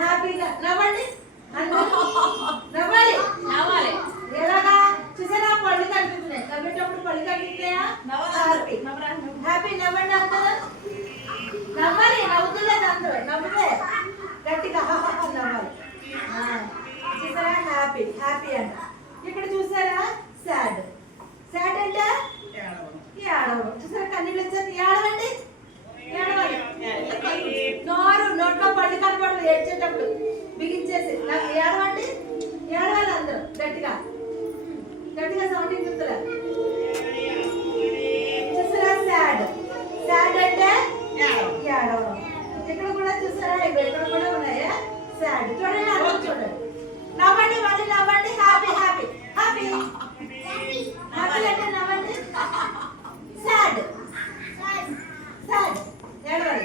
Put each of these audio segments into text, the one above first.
హ్యాపీగా నవ్వండి. నవ్వాలి నవ్వాలి. ఎలాగా చూసారా? పళ్ళు కనిపిస్తున్నాయి. నవ్వేటప్పుడు పళ్ళు కనిపిస్తున్నాయా? హ్యాపీ హ్యాపీ నవ్వండి అందరూ. నవ్వాలి. నవ్వుతులేదు అందరూ. నవ్వుతే గట్టిగా నవ్వాలి. చూసారా? హ్యాపీ హ్యాపీ అంట. ఇక్కడ చూసారా? సాడ్ సాడ్ అంటే ఏడవడం. చూసారా? కన్నీళ్ళు వచ్చారు. ఏడవండి. ఏడవాలి. నోట్లో పళ్ళు కనపడదు ఏడ్చేటప్పుడు బిగించేసి. నాకు ఏడవండి. ఏడవాలి అందరూ గట్టిగా గట్టిగా సౌండింగ్ గుర్తురా. చూసారా? సాడ్ సాడ్ అంటే ఏడవడం. ఇక్కడ కూడా చూసారా? ఇక్కడ కూడా ఉన్నాయా సాడ్? చూడండి అందరూ చూడండి. నవ్వండి మళ్ళీ నవ్వండి. హ్యాపీ హ్యాపీ హ్యాపీ హ్యాపీ అంటే నవ్వండి. సాడ్ సాడ్ ఏడవాలి.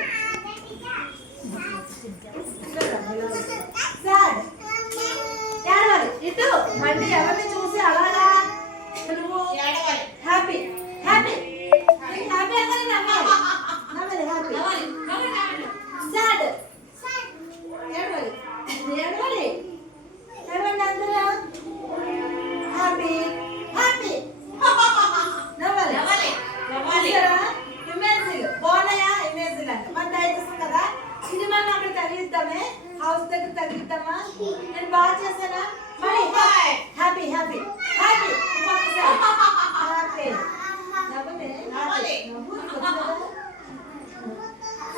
సాడ్ ఏడవాలి. ఇటు మళ్ళీ ఎవరిని చూసి అలాగా నువ్వు హ్యాపీ హ్యాపీ హ్యాపీ అంటే నవ్వాలి. నవ్వాలి హ్యాపీ. సాడ్ ఏడవాలి. ఏడవాలి ఏడవండి అందరూ. హ్యాపీ హ్యాపీ నవ్వాలి. ఇమేజింగ్ బాగున్నాయా? ఇమేజింగ్ అంటే మన దయచేస్తాం కదా. ఇది మనం అక్కడ తగిలిద్దామే. హౌస్ దగ్గర తగిలిద్దామా? నేను బాగా చేశానా? మరి హ్యాపీ హ్యాపీ హ్యాపీ హ్యాపీ నవ్వమే.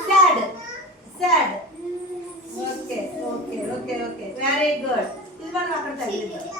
Sad sad. Okay okay okay okay very good. ఇది మనం అక్కడ తగిలిద్దాం.